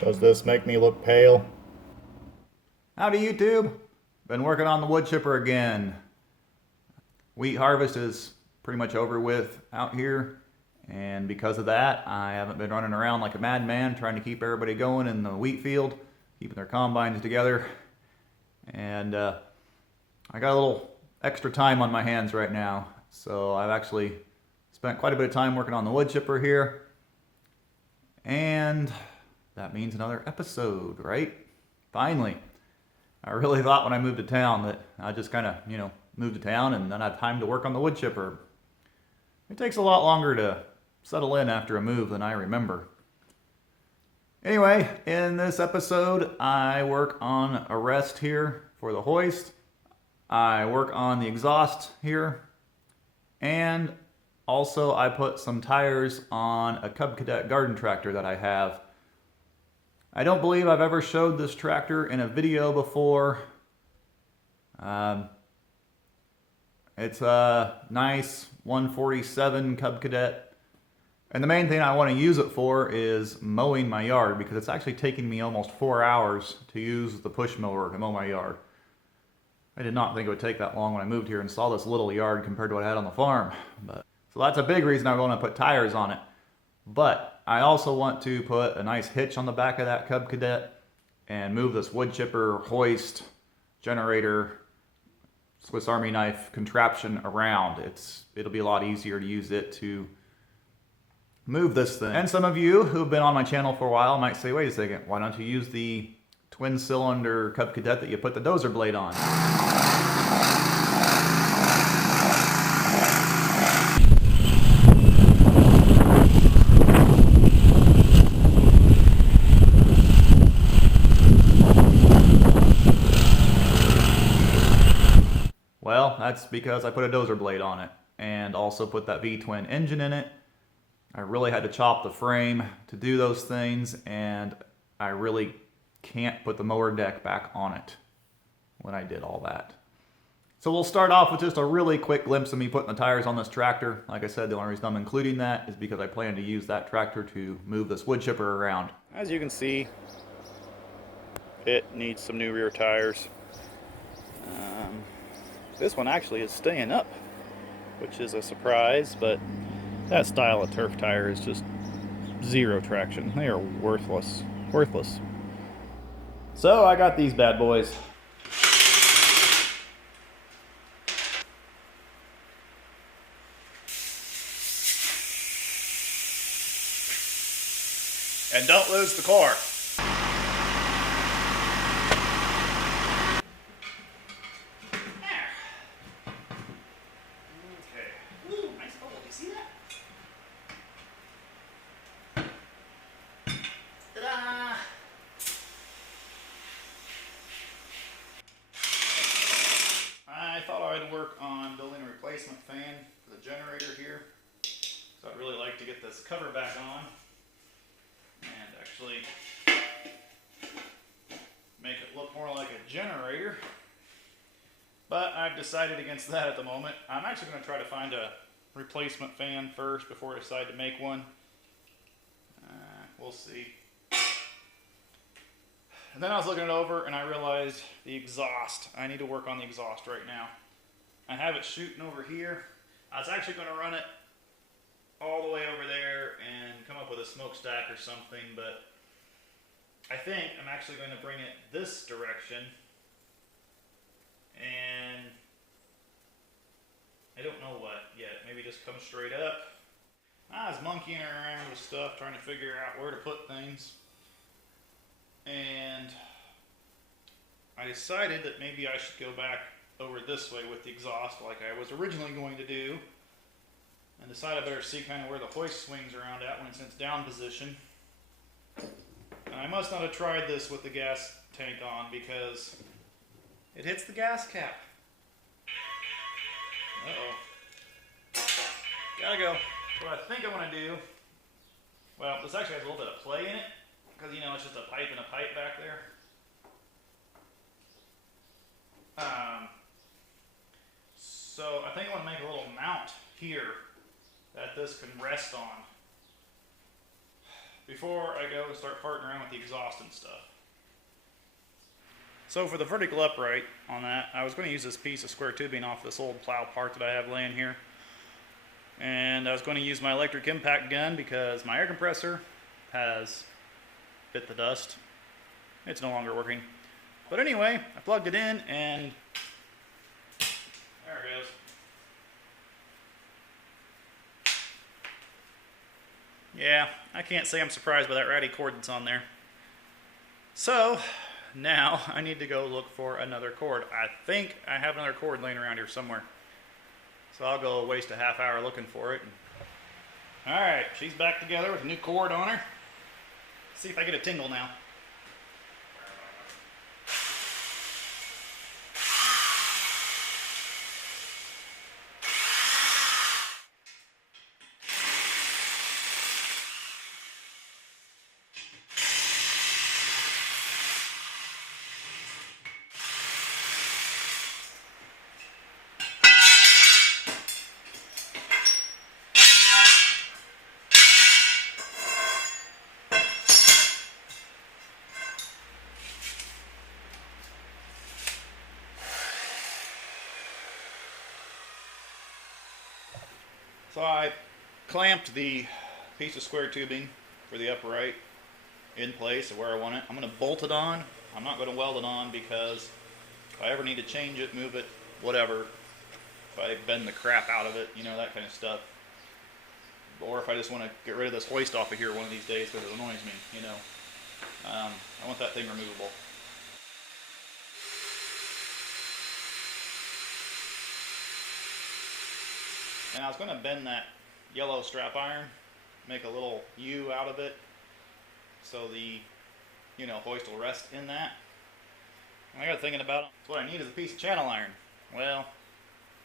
Does this make me look pale? Howdy YouTube! Been working on the wood chipper again. Wheat harvest is pretty much over with out here, and because of that I haven't been running around like a madman trying to keep everybody going in the wheat field, keeping their combines together. And I got a little extra time on my hands right now, so I've actually spent quite a bit of time working on the wood chipper here. And that means another episode, right? Finally. I really thought when I moved to town that I just kind of, moved to town and then I'd have time to work on the wood chipper. It takes a lot longer to settle in after a move than I remember. Anyway, in this episode, I work on a rest here for the hoist. I work on the exhaust here. And also I put some tires on a Cub Cadet garden tractor that I have. I don't believe I've ever showed this tractor in a video before. It's a nice 147 Cub Cadet. And the main thing I want to use it for is mowing my yard, because it's actually taking me almost 4 hours to use the push mower to mow my yard. I did not think it would take that long when I moved here and saw this little yard compared to what I had on the farm. So that's a big reason I want to put tires on it. But I also want to put a nice hitch on the back of that Cub Cadet and move this wood chipper, hoist, generator, Swiss Army knife contraption around. It'll be a lot easier to use it to move this thing. And some of you who've been on my channel for a while might say, wait a second, why don't you use the twin cylinder Cub Cadet that you put the dozer blade on? Well, that's because I put a dozer blade on it and also put that V-twin engine in it. I really had to chop the frame to do those things, and I really can't put the mower deck back on it when I did all that. So we'll start off with just a really quick glimpse of me putting the tires on this tractor. Like I said, the only reason I'm including that is because I plan to use that tractor to move this wood chipper around. As you can see, it needs some new rear tires. This one actually is staying up, which is a surprise, but that style of turf tire is just zero traction. They are worthless. Worthless. So I got these bad boys. And don't lose the core. I thought I'd work on building a replacement fan for the generator here. So I'd really like to get this cover back on and actually make it look more like a generator. But I've decided against that at the moment. I'm actually going to try to find a replacement fan first before I decide to make one. We'll see. And then I was looking it over and I realized the exhaust. I need to work on the exhaust right now. I have it shooting over here. I was actually going to run it all the way over there and come up with a smokestack or something, but I think I'm actually going to bring it this direction. And I don't know what yet. Maybe just come straight up. I was monkeying around with stuff, trying to figure out where to put things. And I decided that maybe I should go back over this way with the exhaust like I was originally going to do. And decided I better see kind of where the hoist swings around at when it's in its down position. And I must not have tried this with the gas tank on because it hits the gas cap. Uh-oh. Gotta go. What I think I want to do, well, this actually has a little bit of play in it. Because, it's just a pipe and a pipe back there. So I think I want to make a little mount here that this can rest on. before I go and start farting around with the exhaust and stuff. So for the vertical upright on that, I was going to use this piece of square tubing off this old plow part that I have laying here. And I was going to use my electric impact gun because my air compressor has bit the dust. It's no longer working. But anyway, I plugged it in and there it goes. Yeah, I can't say I'm surprised by that ratty cord that's on there. So now I need to go look for another cord. I think I have another cord laying around here somewhere. So I'll go waste a half hour looking for it. Alright, she's back together with a new cord on her. See if I get a tingle now. So I clamped the piece of square tubing for the upright in place where I want it. I'm going to bolt it on. I'm not going to weld it on because if I ever need to change it, move it, whatever, if I bend the crap out of it, you know, that kind of stuff. Or if I just want to get rid of this hoist off of here one of these days because it annoys me, you know. I want that thing removable. And I was going to bend that yellow strap iron, make a little U out of it, so the, you know, hoist will rest in that. And I got thinking about it. What I need is a piece of channel iron. Well,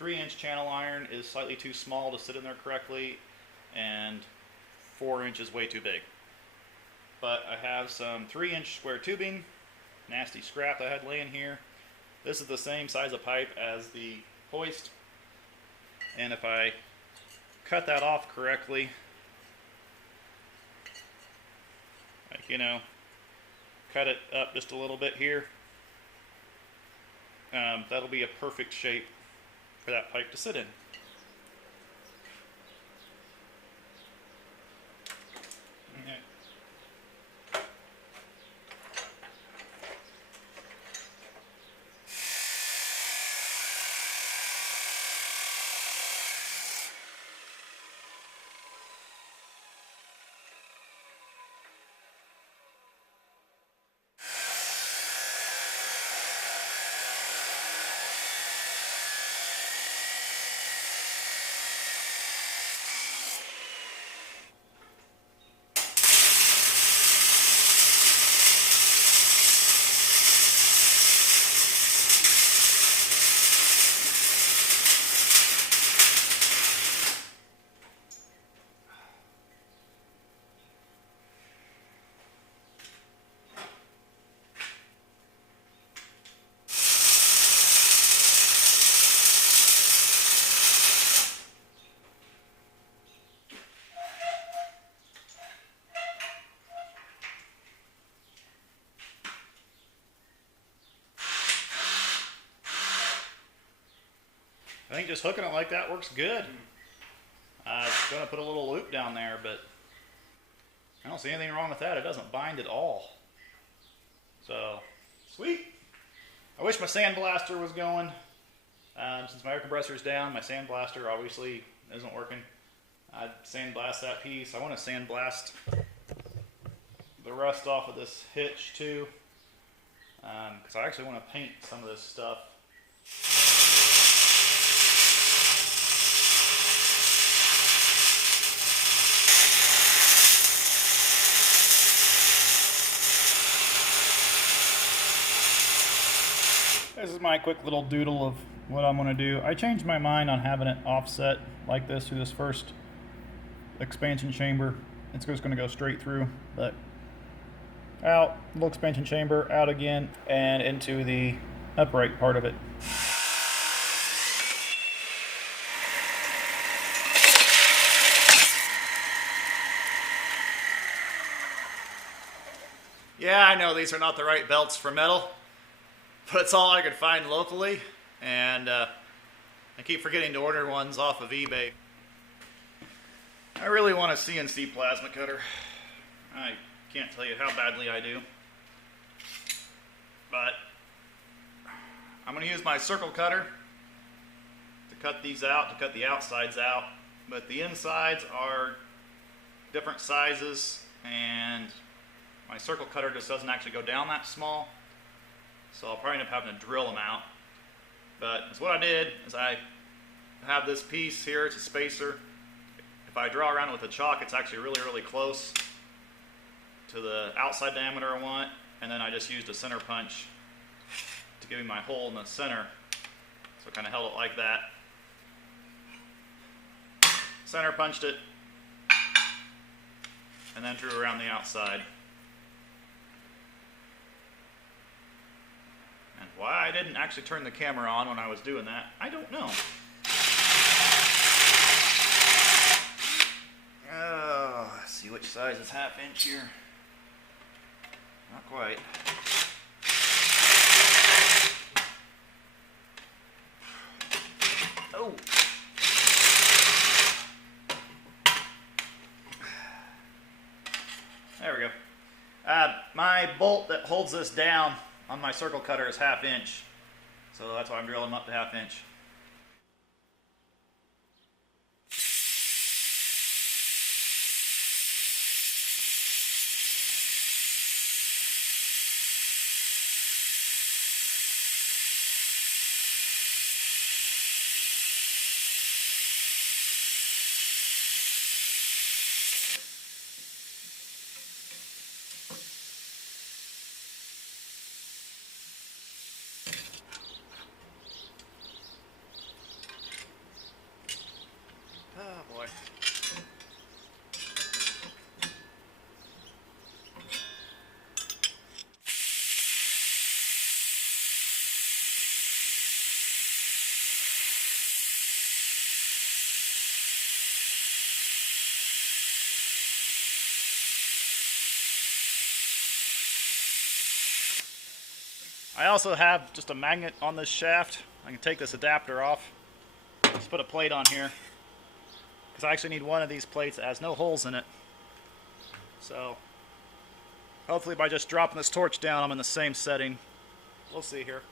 3-inch channel iron is slightly too small to sit in there correctly, and 4-inch is way too big. But I have some 3-inch square tubing, nasty scrap I had laying here. This is the same size of pipe as the hoist. And if I cut that off correctly, like, you know, cut it up just a little bit here, that'll be a perfect shape for that pipe to sit in. Okay. I think just hooking it like that works good. I was going to put a little loop down there, but I don't see anything wrong with that. It doesn't bind at all. So, sweet. I wish my sandblaster was going. Since my air compressor is down, my sandblaster obviously isn't working. I'd sandblast that piece. I want to sandblast the rust off of this hitch too, because I actually want to paint some of this stuff. This is my quick little doodle of what I'm going to do. I changed my mind on having it offset like this through this first expansion chamber. It's just going to go straight through, but out, little expansion chamber, out again, and into the upright part of it. Yeah, I know these are not the right belts for metal, but it's all I could find locally, and I keep forgetting to order ones off of eBay. I really want a CNC plasma cutter. I can't tell you how badly I do. But I'm going to use my circle cutter to cut these out, to cut the outsides out. But the insides are different sizes, and my circle cutter just doesn't actually go down that small. So I'll probably end up having to drill them out. But what I did is I have this piece here, it's a spacer. If I draw around it with a chalk, it's actually really, really close to the outside diameter I want, and then I just used a center punch to give me my hole in the center. So I kind of held it like that. Center punched it, and then drew around the outside. And why I didn't actually turn the camera on when I was doing that, I don't know. Oh, let's see which size is 1/2 inch here. Not quite. Oh. There we go. My bolt that holds this down on my circle cutter is 1/2 inch. So that's why I'm drilling them up to 1/2 inch. Oh boy. I also have just a magnet on this shaft. I can take this adapter off. Just put a plate on here, because I actually need one of these plates that has no holes in it. So hopefully by just dropping this torch down, I'm in the same setting. We'll see here.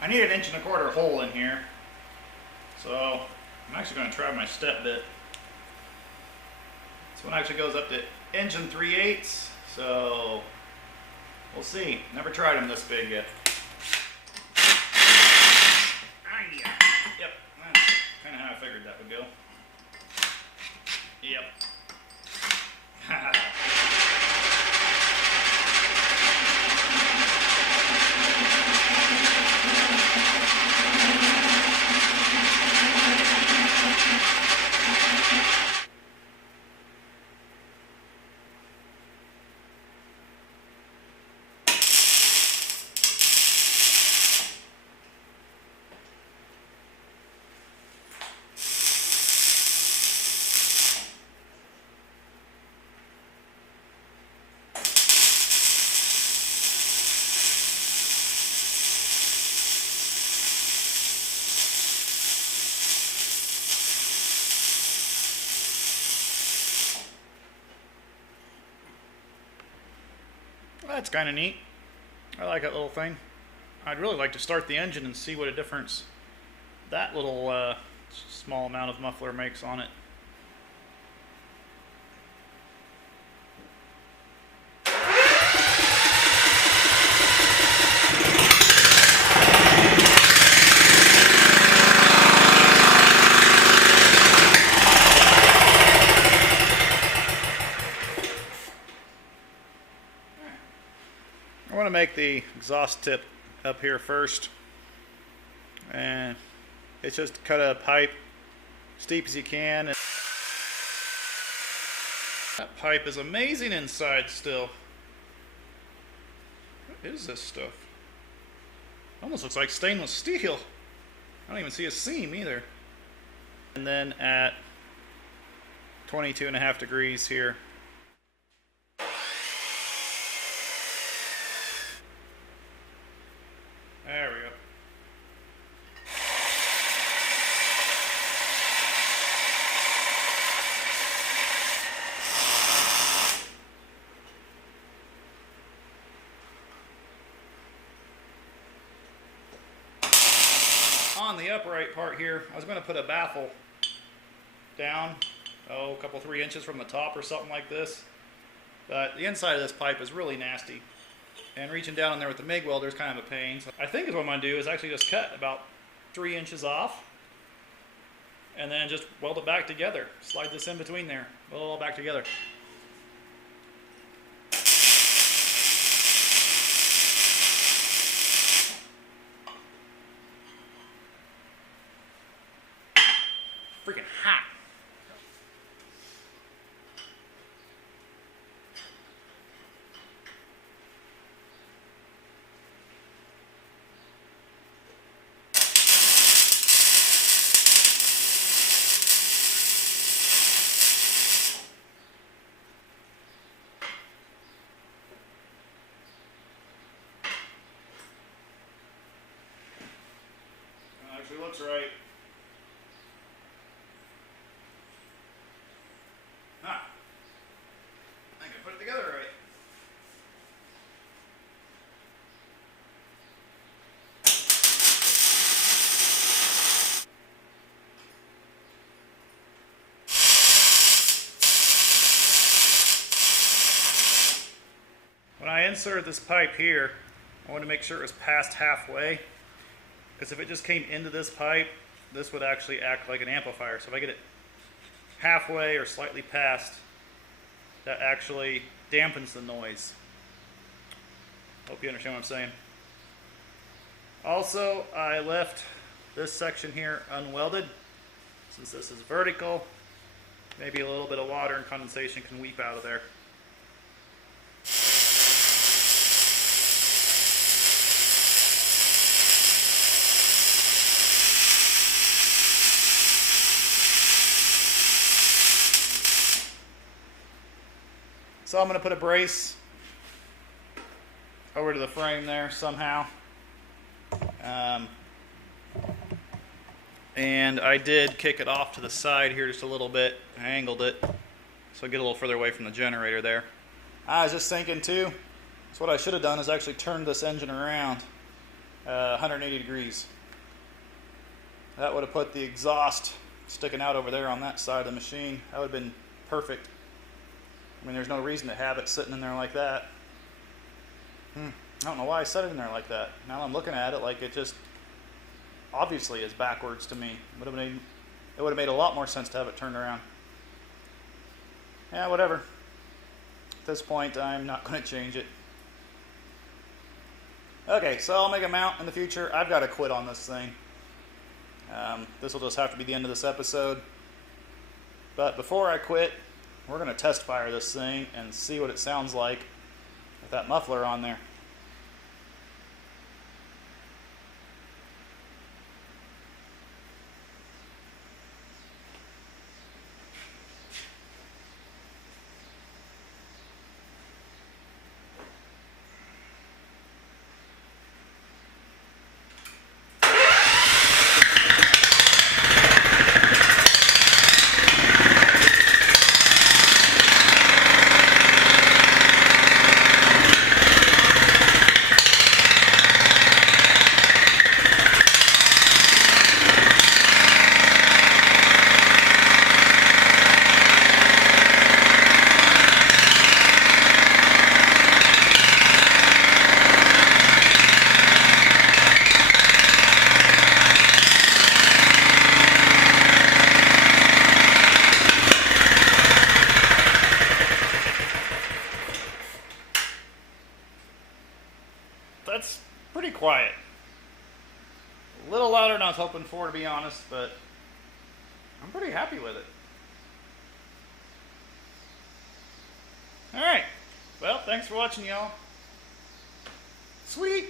I need an 1.25 inch hole in here, so I'm actually going to try my step bit. This one actually goes up to 1 3/8, so we'll see. Never tried them this big yet. Yep, that's kind of how I figured that would go. Yep. That's kind of neat. I like that little thing. I'd really like to start the engine and see what a difference that little small amount of muffler makes on it. to make the exhaust tip up here first. And it's just cut a pipe steep as you can. That pipe is amazing inside still. What is this stuff? Almost looks like stainless steel. I don't even see a seam either. And then at 22.5 degrees here. There we go. On the upright part here, I was going to put a baffle down, a couple 3 inches from the top or something like this. But the inside of this pipe is really nasty. And reaching down in there with the MIG welder is kind of a pain. So I think what I'm going to do is actually just cut about 3 inches off. And then just weld it back together. Slide this in between there. Weld it all back together. Freaking hot. Actually looks right. Ah, I think I put it together right. When I inserted this pipe here, I wanted to make sure it was past halfway. Because if it just came into this pipe, this would actually act like an amplifier. So if I get it halfway or slightly past, that actually dampens the noise. Hope you understand what I'm saying. Also, I left this section here unwelded. Since this is vertical, maybe a little bit of water and condensation can weep out of there. So I'm going to put a brace over to the frame there somehow. And I did kick it off to the side here just a little bit. I angled it so I get a little further away from the generator there. I was just thinking too, so what I should have done is actually turned this engine around 180 degrees. That would have put the exhaust sticking out over there on that side of the machine. That would have been perfect. I mean, there's no reason to have it sitting in there like that. I don't know why I set it in there like that. Now I'm looking at it like it just obviously is backwards to me. It would have made a lot more sense to have it turned around. Yeah, whatever. At this point, I'm not going to change it. Okay, so I'll make a mount in the future. I've got to quit on this thing. This will just have to be the end of this episode. But before I quit, we're going to test fire this thing and see what it sounds like with that muffler on there. that's pretty quiet. A little louder than I was hoping for, to be honest, but I'm pretty happy with it. Alright, well, thanks for watching, y'all. Sweet!